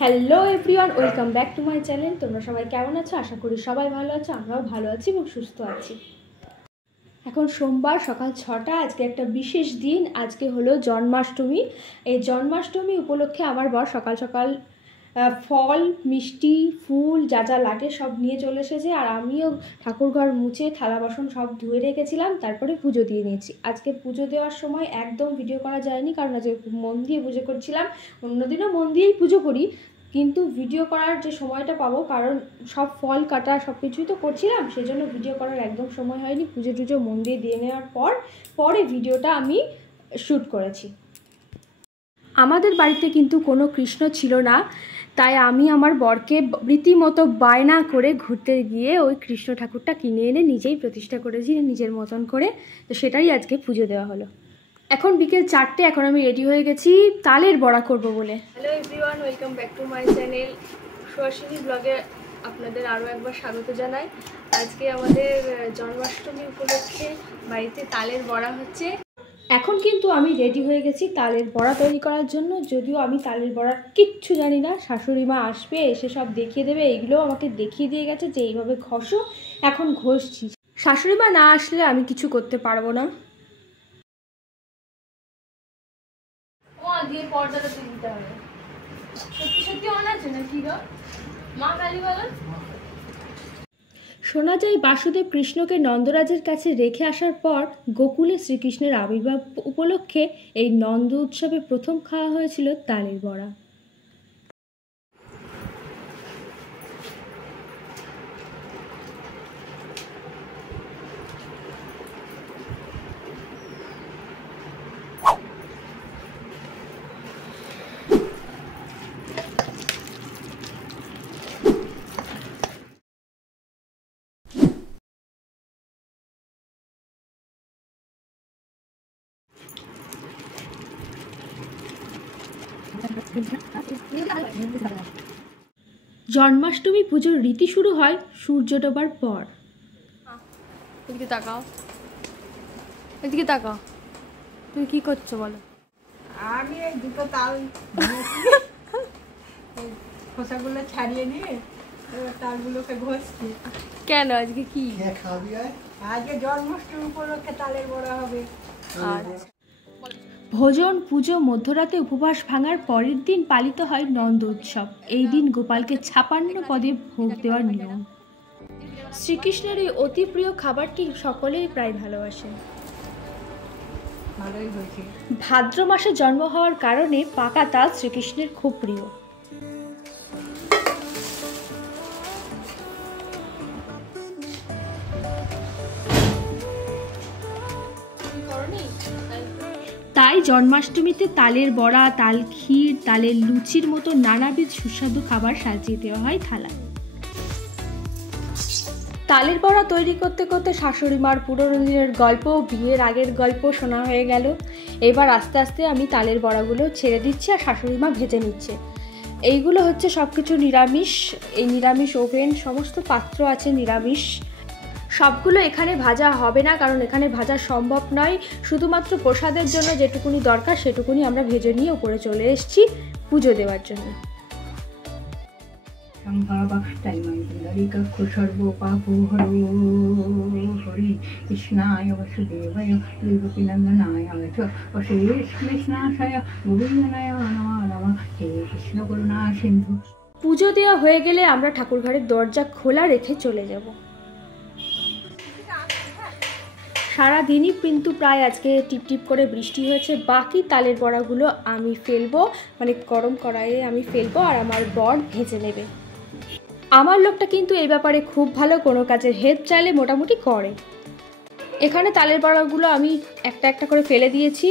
Hello everyone, welcome back to my channel. তোমরা সবাই কেমন আছো? আশা করি সবাই ভালো আছো। আমরাও ভালো আছি এবং সুস্থ আছি। এখন সোমবার সকাল 6টা। আজকে একটা বিশেষ দিন। আজকে হলো জন্মাষ্টমী। এই জন্মাষ্টমী উপলক্ষে আমার বর সকাল সকাল ফল, মিষ্টি, ফুল যা যা লাগে সব নিয়ে চলে এসেছে। আর আমিও ঠাকুরঘর মুছে থালা বাসন সব ধুয়ে রেখেছিলাম, তারপরে পুজো দিয়ে নিয়েছি। আজকে পুজো দেওয়ার সময় একদম ভিডিও করা যায়নি, কারণ আজকে মন দিয়ে পুজো করছিলাম। অন্যদিনও মন দিয়েই পুজো করি, কিন্তু ভিডিও করার যে সময়টা পাবো, কারণ সব ফল কাটা সব কিছুই তো করছিলাম, সেজন্য ভিডিও করার একদম সময় হয়নি। পুজো টুজো মন দিয়ে নেওয়ার পরে ভিডিওটা আমি শ্যুট করেছি। আমাদের বাড়িতে কিন্তু কোনো কৃষ্ণ ছিল না, তাই আমি আমার বরকে রীতিমতো বায়না করে ঘুরতে গিয়ে ওই কৃষ্ণ ঠাকুরটা কিনে এনে নিজেই প্রতিষ্ঠা করেছি নিজের মতন করে। তো সেটাই আজকে পুজো দেওয়া হলো। এখন বিকেল 4টে। এখন আমি রেডি হয়ে গেছি তালের বড়া করব বলে। Hello everyone, welcome back to my channel. Suhasini ব্লগে আপনাদের আরও একবার স্বাগত জানাই। আজকে আমাদের জন্মাষ্টমী উপলক্ষে বাড়িতে তালের বড়া হচ্ছে। এখন কিন্তু আমি রেডি হয়ে গেছি তালের বড়া তৈরি করার জন্য। যদিও আমি তালের বড়ার কিচ্ছু জানি না, শাশুড়ি মা আসবে, এসে সব দেখিয়ে দেবে। এইগুলো আমাকে দেখিয়ে দিয়ে গেছে যে এইভাবে ঘষো। এখন ঘষছি। শাশুড়ি মা না আসলে আমি কিছু করতে পারবো না। দিয়ে পর্দাটা দিতে হবে। সত্যি সত্যি অন আছে না কি গো মা কালীবালা? শোনা যায় বাসুদেব কৃষ্ণকে নন্দরাজের কাছে রেখে আসার পর গোকুলে শ্রীকৃষ্ণের আবির্ভাব উপলক্ষে এই নন্দ উৎসবে প্রথম খাওয়া হয়েছিল তালের বড়া। জন্মাষ্টমী পুজোর রীতি শুরু হয় সূর্য ডোবার পর। এদিকে তাকাও, এদিকে তাকাও। তুমি কি করছো বলো? আমি এই দুটো তাল খোসাগুলো ছাড়িয়ে নিয়ে তালগুলোকে ঘষছি। কেন আজকে কি? আজকে জন্মাষ্টমী উপলক্ষে তালের বড়া হবে। আচ্ছা। ভোজন, পুজো, মধ্যরাতে উপবাস ভাঙার পরের দিন পালিত হয় নন্দ উৎসব। এই দিন গোপালকে 56 পদে ভোগ দেওয়ার নিয়ম। শ্রীকৃষ্ণের এই অতি প্রিয় খাবারটি সকলেই প্রায় ভালোবাসেন। ভালোই হয়েছে। ভাদ্র মাসে জন্ম হওয়ার কারণে পাকা তাল শ্রীকৃষ্ণের খুব প্রিয়। তাই জন্মাষ্টমীতে তালের বড়া, তাল ক্ষীর, তালের লুচির মতো নানাবিধ সুস্বাদু খাবার সাজিয়ে দেওয়া হয় থালায়। তালের বড়া তৈরি করতে করতে শাশুড়ি মার পুরনো দিনের গল্প, বিয়ের আগের গল্প শোনা হয়ে গেল। এবার আস্তে আস্তে আমি তালের বড়াগুলো ছেড়ে দিচ্ছি আর শাশুড়ি মা ভেজে নিচ্ছে। এইগুলো হচ্ছে সব কিছু নিরামিষ। এই নিরামিষ ওভেন, সমস্ত পাত্র আছে নিরামিষ। সবগুলো এখানে ভাজা হবে না, কারণ এখানে ভাজা সম্ভব নয়। শুধুমাত্র প্রসাদের জন্য যেটুকুনি দরকার সেটুকুনি আমরা ভেজে নিয়ে উপরে চলে এসেছি পুজো দেওয়ার জন্য। হরি কৃষ্ণায় বাসুদেবায় দেবকীনন্দনায় অশেষ কৃষ্ণাশয় গোবিন্দনায় নমঃ নমঃ। হে কৃষ্ণ করুণা সিন্ধু। পুজো দেওয়া হয়ে গেলে আমরা ঠাকুরঘরের দরজা খোলা রেখে চলে যাব। সারাদিনই কিন্তু প্রায় আজকে টিপটিপ করে বৃষ্টি হয়েছে। বাকি তালের বড়াগুলো আমি ফেলবো, মানে গরম কড়াইয়ে আমি ফেলবো, আর আমার বর ভেজে নেবে। আমার লোকটা কিন্তু এই ব্যাপারে খুব ভালো, কোনো কাজের হেল্প চাইলে মোটামুটি করে। এখানে তালের বড়াগুলো আমি একটা একটা করে ফেলে দিয়েছি।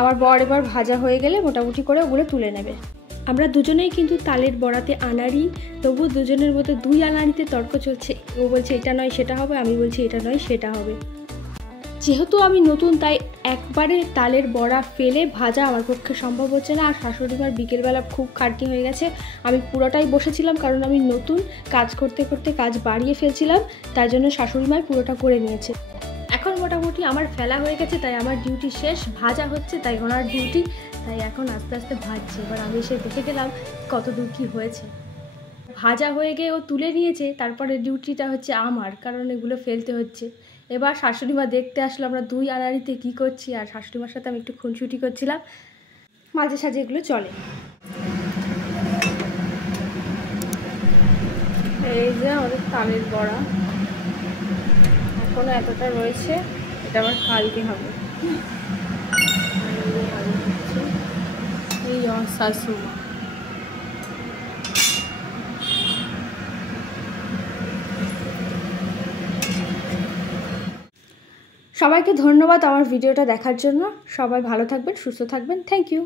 আমার বর এবার ভাজা হয়ে গেলে মোটামুটি করে ওগুলো তুলে নেবে। আমরা দুজনেই কিন্তু তালের বড়াতে আনাড়ি, তবু দুজনের মধ্যে দুই আনাড়িতে তর্ক চলছে। ও বলছে এটা নয় সেটা হবে, আমি বলছি এটা নয় সেটা হবে। যেহেতু আমি নতুন, তাই একবারে তালের বড়া ফেলে ভাজা আমার পক্ষে সম্ভব হচ্ছে না। আর শাশুড়িমার বিকেলবেলা খুব খাটনি হয়ে গেছে। আমি পুরোটাই বসেছিলাম, কারণ আমি নতুন, কাজ করতে করতে কাজ বাড়িয়ে ফেলছিলাম, তাই জন্য শাশুড়িমাই পুরোটা করে নিয়েছে। এখন এখন মোটামুটি আমার ফেলা হয়ে গেছে, তাই আমার ডিউটি শেষ। ভাজা হচ্ছে, তাই ওনার ডিউটি, তাই এখন আস্তে আস্তে ভাজছে। এবার আমি এসে দেখে গেলাম কত দূর কী হয়েছে। ভাজা হয়ে গিয়ে ও তুলে নিয়েছে, তারপরে ডিউটিটা হচ্ছে আমার, কারণ এগুলো ফেলতে হচ্ছে। এবার শাশুড়ি মা দেখতে আসলো আমরা দুই আনাড়িতে কী করছি, আর শাশুড়ি মার সাথে আমি একটু খুনসুটি করছিলাম। মাঝে সাঝে এগুলো চলে। এই যে আমাদের তালের বড়া, এখনও এতটা রয়েছে, এটা আবার কালকে হবে। এই শাশুমা, সবাইকে ধন্যবাদ আমার ভিডিওটা দেখার জন্য। সবাই ভালো থাকবেন, সুস্থ থাকবেন। Thank you.